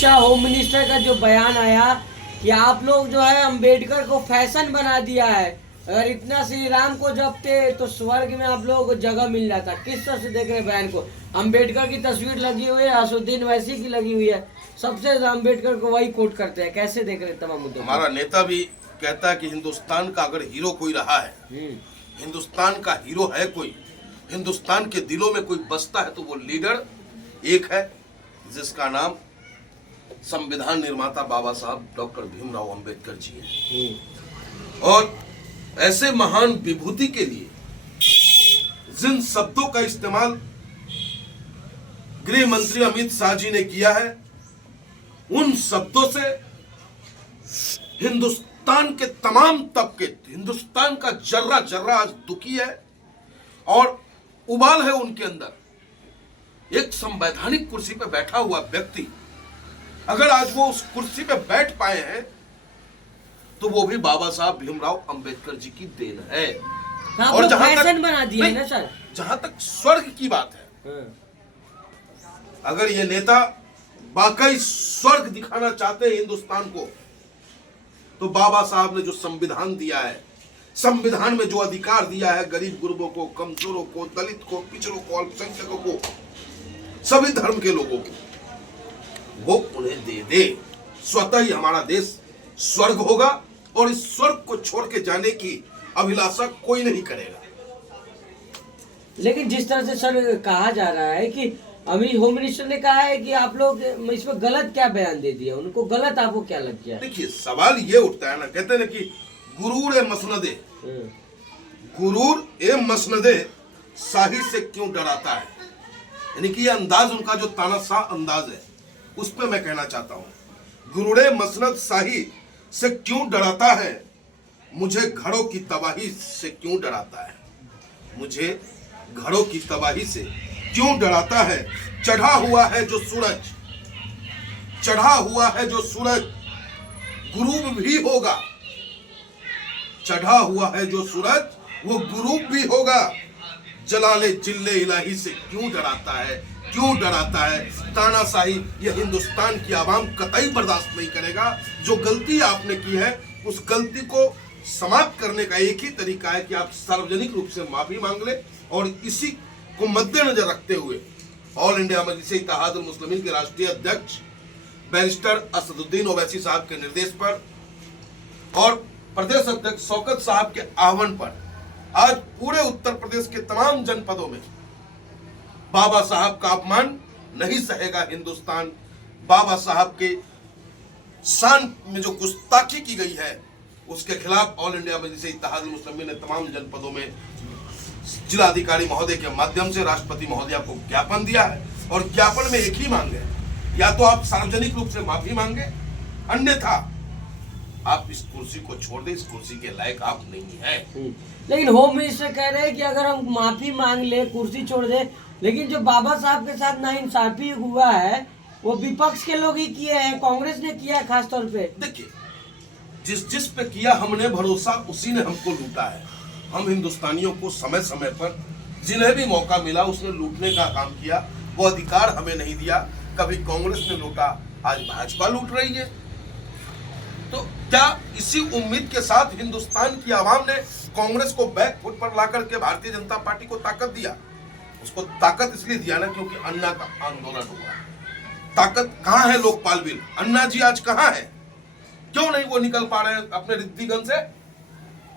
अच्छा, home minister का जो बयान आया कि आप लोग जो है अंबेडकर को फैशन बना दिया है, अगर इतना श्री राम को जपते तो स्वर्ग में आप लोगों को जगह मिल जाता। किस तरह से देख रहे हैं बयान को? अंबेडकर की तस्वीर लगी हुई है, असुद्दीन वैसी की लगी हुई है, सबसे ज्यादा अंबेडकर को वही कोट करते हैं। कैसे देख रहे हैं तमाम मुद्दों को? हमारा नेता भी कहता है कि हिंदुस्तान का अगर हीरो कोई रहा है, हिंदुस्तान का हीरो है कोई, हिंदुस्तान के दिलों में कोई बसता है तो वो लीडर एक है जिसका नाम संविधान निर्माता बाबा साहब डॉक्टर भीमराव अंबेडकर जी हैं। और ऐसे महान विभूति के लिए जिन शब्दों का इस्तेमाल गृह मंत्री अमित शाह जी ने किया है, उन शब्दों से हिंदुस्तान के तमाम तबके, हिंदुस्तान का जर्रा जर्रा आज दुखी है और उबाल है उनके अंदर। एक संवैधानिक कुर्सी पर बैठा हुआ व्यक्ति अगर आज वो उस कुर्सी पे बैठ पाए हैं तो वो भी बाबा साहब भीमराव अंबेडकर जी की देन है। और फैशन बना दिया है ना सर। जहां तक स्वर्ग की बात है, अगर ये नेता वाकई स्वर्ग दिखाना चाहते हैं हिंदुस्तान को, तो बाबा साहब ने जो संविधान दिया है, संविधान में जो अधिकार दिया है गरीब गुरबों को, कमजोरों को, दलित को, पिछड़ों को, अल्पसंख्यकों को, सभी धर्म के लोगों को, वो उन्हें दे दे। स्वतः ही हमारा देश स्वर्ग होगा और इस स्वर्ग को छोड़ के जाने की अभिलाषा कोई नहीं करेगा। लेकिन जिस तरह से सर कहा जा रहा है कि अभी होम मिनिस्टर ने कहा है कि आप लोग इसमें गलत क्या बयान दे दिया, उनको गलत आपको क्या लग गया? देखिए, सवाल ये उठता है ना, कहते हैं ना कि गुरूर ए मसनदे, गुरूर ए मसनदे शाही से क्यों डराता है, यानी कि ये अंदाज उनका जो तानाशाह अंदाज है, उस पर मैं कहना चाहता हूं, गुरूरे मसनद शाही से क्यों डराता है, मुझे घरों की तबाही से क्यों डराता है, मुझे घरों की तबाही से क्यों डराता है। चढ़ा हुआ है जो सूरज, चढ़ा हुआ है जो सूरज गुरूब भी होगा, चढ़ा हुआ है जो सूरज वो गुरूब भी होगा। जलाले जिल्ले इलाही से क्यों डराता है, क्यों डराता है। तानाशाही ये हिंदुस्तान की आवाम कतई बर्दाश्त नहीं करेगा। जो गलती आपने की है उस गलती को समाप्त करने का एक ही तरीका है कि आप सार्वजनिक रूप से माफी मांग ले, और इसी को मद्देनजर रखते हुए ऑल इंडिया मजलिस इत्तेहादुल मुस्लिमीन के राष्ट्रीय अध्यक्ष बैरिस्टर असदुद्दीन ओवैसी साहब के निर्देश पर और प्रदेश अध्यक्ष शौकत साहब के आह्वान पर आज पूरे उत्तर प्रदेश के तमाम जनपदों में बाबा साहब का अपमान नहीं सहेगा हिंदुस्तान। बाबा साहब के शान में जो गुस्ताखी की गई है उसके खिलाफ ऑल इंडिया मजलिस इत्तेहादुल मुस्लिमीन ने तमाम जनपदों में जिलाधिकारी महोदय के माध्यम से राष्ट्रपति महोदय को ज्ञापन दिया है, और ज्ञापन में एक ही मांग है, या तो आप सार्वजनिक रूप से माफी मांगे, अन्यथा आप इस कुर्सी को छोड़ दें, इस कुर्सी के लायक आप नहीं हैं। लेकिन होम मिनिस्टर कह रहे हैं कि अगर हम माफी मांग ले, कुर्सी छोड़ दे, लेकिन जो बाबा साहब के साथ नाइंसाफी हुआ है वो विपक्ष के लोग ही किए हैं, कांग्रेस ने किया है खास तौर पे। देखिए, जिस पे किया हमने भरोसा उसी ने हमको लूटा है। हम हिंदुस्तानियों को समय समय पर जिन्हें भी मौका मिला उसने लूटने का काम किया, वो अधिकार हमें नहीं दिया। कभी कांग्रेस ने लूटा, आज भाजपा लूट रही है। तो क्या इसी उम्मीद के साथ हिंदुस्तान की आवाम ने कांग्रेस को बैक फुट पर ला करके भारतीय जनता पार्टी को ताकत दिया? उसको ताकत इसलिए दिया ना क्योंकि अन्ना का आंदोलन हुआ। ताकत कहाँ है लोकपाल बिल? अन्ना जी आज कहाँ है? क्यों नहीं वो निकल पा रहे हैं अपने रिद्दीगंज से?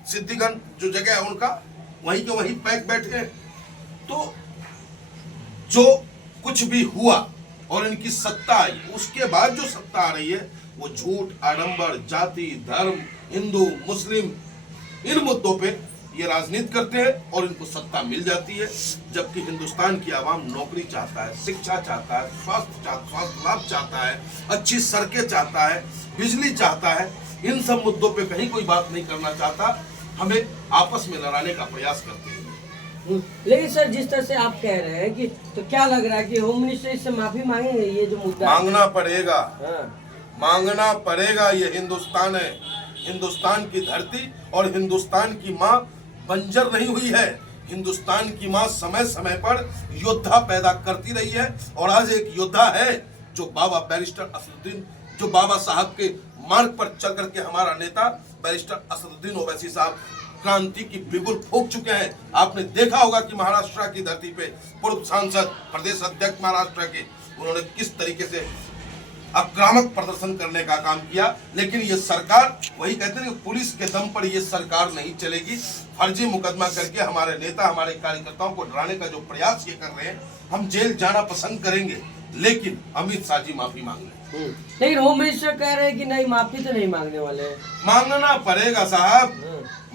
सिद्धिगंज जो जगह है उनका, वहीं के वहीं पैक बैठे हैं। तो जो कुछ भी हुआ और इनकी सत्ता आई, उसके बाद जो सत्ता आ रही है वो झूठ, आडंबर, जाति, धर्म, हिंदू, मुस्लिम, इन मुद्दों पे ये राजनीति करते हैं और इनको सत्ता मिल जाती है। जबकि हिंदुस्तान की आवाम नौकरी चाहता है, शिक्षा चाहता है, स्वास्थ्य लाभ चाहता है, अच्छी सड़कें चाहता है, बिजली चाहता है। इन सब मुद्दों पे कहीं कोई बात नहीं करना चाहता, हमें आपस में लड़ाने का प्रयास करते हैं। लेकिन सर जिस तरह से आप कह रहे हैं कि, तो क्या लग रहा है कि होम मिनिस्टर इससे माफी मांगेंगे? ये जो मुद्दा मांगना पड़ेगा, मांगना पड़ेगा। ये हिंदुस्तान है, हिंदुस्तान की धरती, और हिंदुस्तान की माँ बंजर नहीं हुई है। हिंदुस्तान की माँ समय समय पर योद्धा पैदा करती रही है, और आज एक योद्धा है जो बाबा बैरिस्टर असदुद्दीन, जो बाबा साहब के मार्ग पर चल करके हमारा नेता बैरिस्टर असदुद्दीन ओवैसी साहब क्रांति की बिगुल फूंक चुके हैं। आपने देखा होगा कि महाराष्ट्र की धरती पे पूर्व सांसद, प्रदेश अध्यक्ष महाराष्ट्र के, उन्होंने किस तरीके से आक्रामक प्रदर्शन करने का काम किया। लेकिन ये सरकार, वही कहते हैं कि पुलिस के दम पर ये सरकार नहीं चलेगी। फर्जी मुकदमा करके हमारे नेता, हमारे कार्यकर्ताओं को डराने का जो प्रयास ये कर रहे हैं, हम जेल जाना पसंद करेंगे, लेकिन अमित शाह जी माफी मांग लें। लेकिन होम मिनिस्टर कह रहे हैं कि नहीं, माफी तो नहीं मांगने वाले। मांगना पड़ेगा साहब,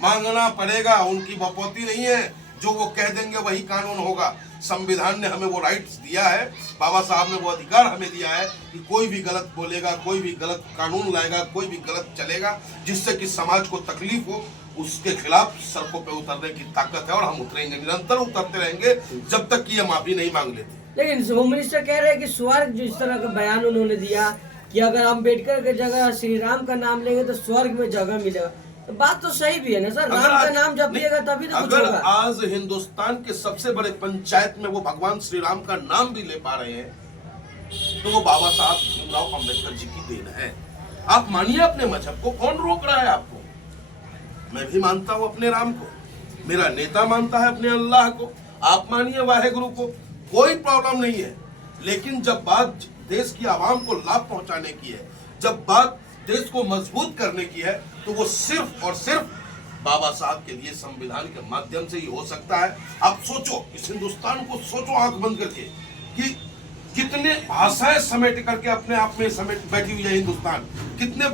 मांगना पड़ेगा। उनकी बपौती नहीं है, जो वो कह देंगे वही कानून होगा। संविधान ने हमें वो राइट्स दिया है, बाबा साहब ने वो अधिकार हमें दिया है कि कोई भी गलत बोलेगा, कोई भी गलत कानून लाएगा, कोई भी गलत चलेगा जिससे कि समाज को तकलीफ हो, उसके खिलाफ सड़कों पे उतरने की ताकत है और हम उतरेंगे, निरंतर उतरते रहेंगे जब तक कि ये माफी नहीं मांग लेते। लेकिन होम मिनिस्टर कह रहे हैं कि स्वर्ग, जो इस तरह का बयान उन्होंने दिया कि अगर अम्बेडकर की जगह श्री राम का नाम लेंगे तो स्वर्ग में जगह मिलेगा, तो बात तो सही भी है ना सर। राम का नाम जब लिएगा तभी तो कुछ अगर होगा। आज हिंदुस्तान के सबसे बड़े पंचायत में वो भगवान श्री राम का नाम भी ले पा रहे हैं, तो वो बाबा साहब भीमराव अम्बेडकर जी की देन है। आप मानिए अपने मजहब को, कौन रोक रहा है आपको? मैं भी मानता हूँ अपने राम को, मेरा नेता मानता है अपने अल्लाह को, आप मानिए वाहेगुरु को, कोई प्रॉब्लम नहीं है। लेकिन जब बात देश की आवाम को लाभ पहुंचाने की है, जब बात देश को मजबूत करने की है, तो वो सिर्फ और सिर्फ बाबा साहब के लिए संविधान के माध्यम से ही हो सकता है। आप सोचो, इस हिंदुस्तान को सोचो आंख बंद करके कि कितने भाषाएं समेट करके अपने आप में समेट बैठी हुई है हिंदुस्तान, कितने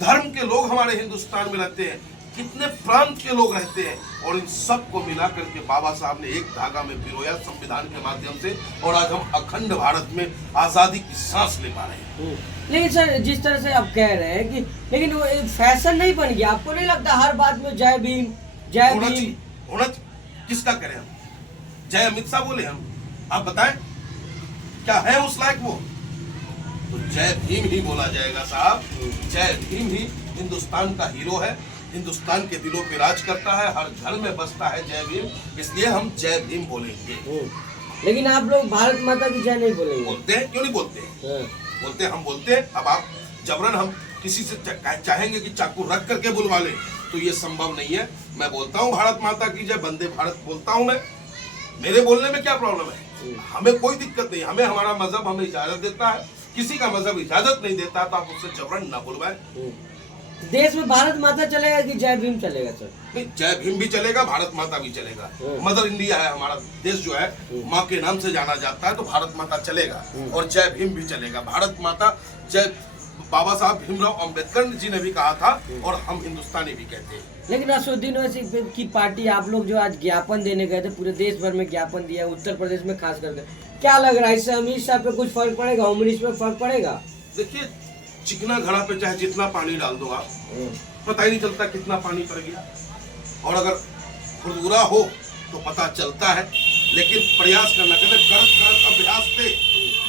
धर्म के लोग हमारे हिंदुस्तान में रहते हैं, कितने प्रांत के लोग रहते हैं, और इन सब को मिला करके बाबा साहब ने एक धागा में पिरोया संविधान के माध्यम से, और आज हम अखंड भारत में आजादी की सांस ले पा रहे हैं। लेकिन सर, जिस तरह से आप कह रहे हैं कि, लेकिन वो एक फैशन नहीं बन गया? आपको नहीं लगता हर बात में जय भीम जय भीम होना? किसका करें हम? जय अमित शाह बोले हम? आप बताएं, क्या है उस लायक वो? तो जय भीम ही बोला जाएगा साहब। जय भीम ही हिंदुस्तान का हीरो है, हिंदुस्तान के दिलों पे राज करता है, हर घर में बसता है जय भीम, इसलिए हम जय भीम बोलेंगे। लेकिन आप लोग भारत माता की जय नहीं बोलेंगे? बोलते हैं, क्यों नहीं बोलते? बोलते हैं, हम बोलते हैं। अब आप जबरन हम किसी से चाहेंगे कि चाकू रख करके बुलवा ले, तो ये संभव नहीं है। मैं बोलता हूँ भारत माता की जय, वंदे भारत बोलता हूँ मैं, मेरे बोलने में क्या प्रॉब्लम है? हमें कोई दिक्कत नहीं, हमें हमारा मजहब हमें इजाजत देता है, किसी का मजहब इजाजत नहीं देता तो आप उससे जबरन ना बुलवाएं। देश में भारत माता चलेगा कि जय भीम चलेगा सर? नहीं, जय भीम भी चलेगा, भारत माता भी चलेगा। मदर इंडिया है हमारा देश, जो है माँ के नाम से जाना जाता है, तो भारत माता चलेगा और जय भीम भी चलेगा। भारत माता जय बाबा साहब भीमराव अम्बेडकर जी ने भी कहा था, और हम हिंदुस्तानी भी कहते हैं। लेकिन असदुद्दीन ओवैसी की पार्टी, आप लोग जो आज ज्ञापन देने गए थे, पूरे देश भर में ज्ञापन दिया, उत्तर प्रदेश में खास करके, क्या लग रहा है इससे अमित शाह पे कुछ फर्क पड़ेगा, होम मिनिस्टर पे फर्क पड़ेगा? देखिए, चिकना घड़ा पे चाहे जितना पानी डाल दो आप, पता ही नहीं चलता कितना पानी पड़ गया, और अगर खुरदुरा हो तो पता चलता है। लेकिन प्रयास करना, कहते करत करत अभ्यास पे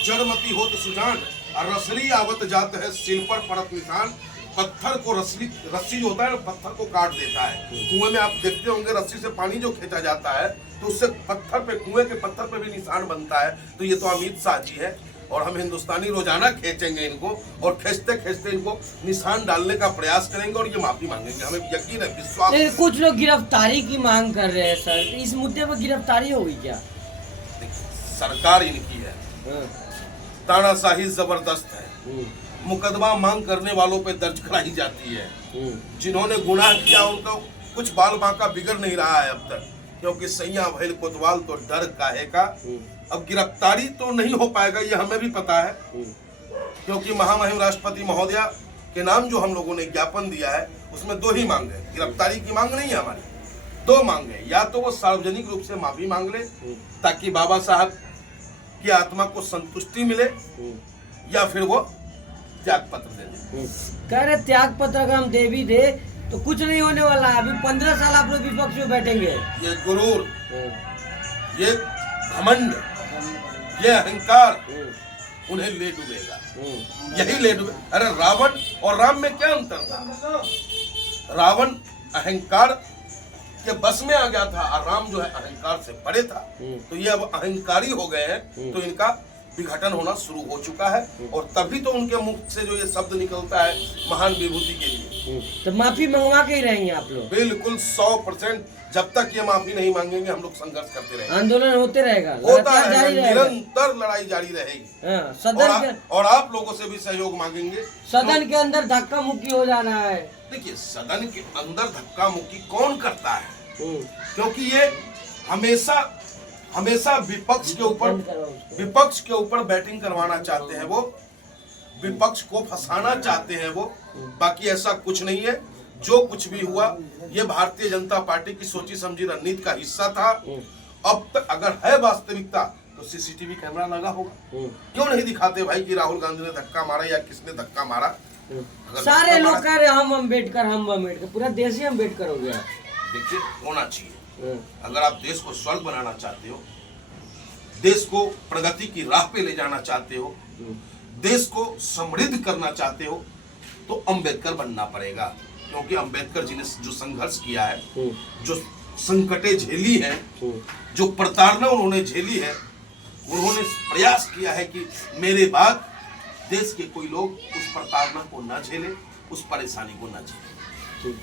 जड़मती हो तो सुजान, और रसली आवत जात है सिल पर परत निशान। पत्थर को रस्सी जो होता है, पत्थर को काट देता है। कुएं में आप देखते होंगे रस्सी से पानी जो खींचा जाता है, तो उससे पत्थर पे, कुएं के पत्थर पे भी निशान बनता है। तो ये तो अमित शाह जी है, और हम हिंदुस्तानी रोजाना खींचेंगे इनको, और खींचते खींचते इनको निशान डालने का प्रयास करेंगे, और ये माफी मांगेंगे। हमें यकीन है, विश्वास है। कुछ लोग गिरफ्तारी की मांग कर रहे हैं सर, इस मुद्दे पर गिरफ्तारी होगी क्या? सरकार इनकी है, तानाशाही जबरदस्त है, मुकदमा मांग करने वालों पे दर्ज कराई जाती है। जिन्होंने गुनाह किया उनका कुछ बाल बांका बिगड़ नहीं रहा है अब तक, क्योंकि सैया भैल कोतवाल तो डर काहे का। अब गिरफ्तारी तो नहीं हो पाएगा, ये हमें भी पता है, क्योंकि महामहिम राष्ट्रपति महोदया के नाम जो हम लोगों ने ज्ञापन दिया है, उसमें दो ही मांग है, गिरफ्तारी की मांग नहीं है हमारी, दो मांग है। या तो वो सार्वजनिक रूप से माफी मांग ले ताकि बाबा साहब की आत्मा को संतुष्टि मिले, या फिर वो त्याग पत्र दे दे। कह रहे त्याग पत्र अगर हम दे भी दे तो कुछ नहीं होने वाला है, अभी 15 साल आप लोग विपक्ष में बैठेंगे। ये गुरूर, ये घमंड, ये अहंकार उन्हें ले डूबेगा, यही ले डूबे। अरे रावण और राम में क्या अंतर था? रावण अहंकार के बस में आ गया था, और राम जो है अहंकार से परे था। तो ये अब अहंकारी हो गए हैं, तो इनका विघटन होना शुरू हो चुका है, और तभी तो उनके मुख से जो ये शब्द निकलता है महान विभूति के लिए। तो माफी मंगवा के ही रहेंगे आप लोग? बिल्कुल 100%। जब तक ये माफी नहीं मांगेंगे हम लोग संघर्ष करते रहेंगे। आंदोलन होते रहेगा, होता लगातार है, जारी रहेगा। निरंतर लड़ाई जारी रहेगी। हाँ, सदन के और आप लोगों से भी सहयोग मांगेंगे। सदन के अंदर धक्का मुक्की हो जाना है। देखिए, सदन के अंदर धक्का मुक्की कौन करता है? क्योंकि ये हमेशा विपक्ष के ऊपर बैटिंग करवाना चाहते हैं, वो विपक्ष को फंसाना चाहते हैं वो। बाकी ऐसा कुछ नहीं है। जो कुछ भी हुआ ये भारतीय जनता पार्टी की सोची समझी रणनीति का हिस्सा था। अब तक अगर है वास्तविकता तो सीसीटीवी कैमरा लगा होगा। क्यों नहीं दिखाते भाई कि राहुल गांधी ने धक्का मारा या किसने धक्का मारा? सारे लोग कह रहे हम अम्बेडकर, पूरा देश ही अम्बेडकर हो गया। देखिए, होना चाहिए। अगर आप देश को स्वर्ग बनाना चाहते हो, देश को प्रगति की राह पे ले जाना चाहते हो, देश को समृद्ध करना चाहते हो, तो अम्बेडकर बनना पड़ेगा। क्योंकि अम्बेडकर जी ने जो संघर्ष किया है, जो संकटें झेली हैं, जो प्रताड़ना उन्होंने झेली है, उन्होंने प्रयास किया है कि मेरे बाद देश के कोई लोग उस प्रताड़ना को न झेले, उस परेशानी को न झेले।